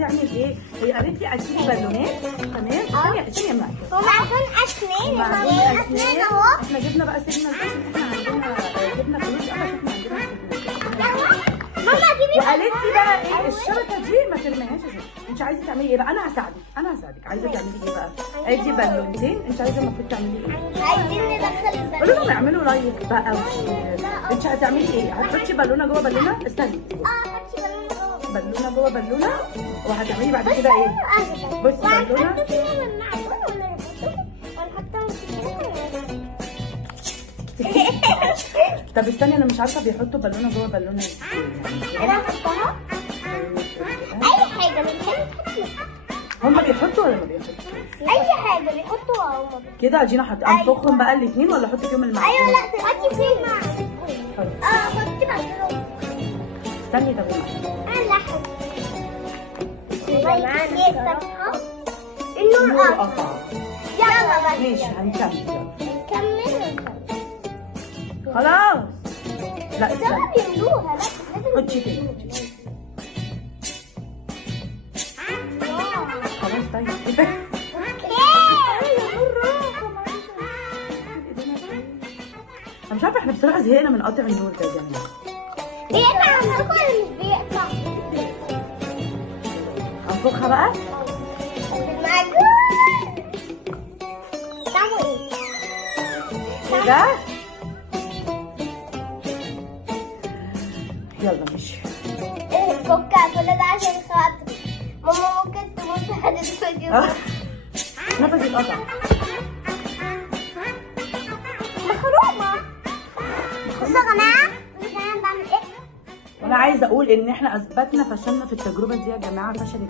تعمل ايه؟ هي قالت لي اشيل بالونات تمام. ثانيه يا معايا. هم عارفين اسنان اهو. احنا جبنا بقى سيجنال ده عشان احنا عندنا جبنا فلوس بقى عشان احنا عندنا فلوس. ماما جيبي. وقالت لي بقى ايه الشبكه دي ما ترميهاش عشان انت عايزه تعملي ايه بقى؟ انا هساعدك. عايزه تعملي ايه بقى؟ ادي بالونتين. انت عايزه المفروض تعملي ايه؟ عايزين ندخل قولوا لهم اعملوا لايك بقى وشير. انت هتعملي ايه؟ هتحطي بالونه جوه بالونه؟ استني. حطي بالونه بالونه جوه بالونه وهتعملي بعد كده ايه؟ بصي بالونه. طب استني انا مش عارفه بيحطوا بالونه جوه بالونه ازاي. انا هحطها اي حاجه بنحب. هم بيحطوا ولا ما بيحطوش؟ اي حاجه بيحطوا هم كده ادينا انفخهم بقى الاثنين ولا احط فيهم المعجون؟ ايوه لا تحطي فين حطي بالونه. استني طب انا هحط النور قطع. يلا بقى ماشي هنكمل. نكمل خلاص. لا ده استني بيملوها. لا حطي تاني. خلاص طيب انا مش عارفه احنا بصراحه زهقنا من قطع النور ده يا جماعه. بيقطع عندكم ولا مش بيقطع؟ هنفخها بقى. بالمعجون. طعمه ايه؟ ده يلا ماشي. فكها كل ده عشان خاطري. ماما ممكن تموت هتتفجر. نفسي اتقطع. مخرومة. بصوا يا جماعة انا بعمل ايه؟ وانا عايزه اقول ان احنا اثبتنا فشلنا في التجربه دي يا جماعه. فشل.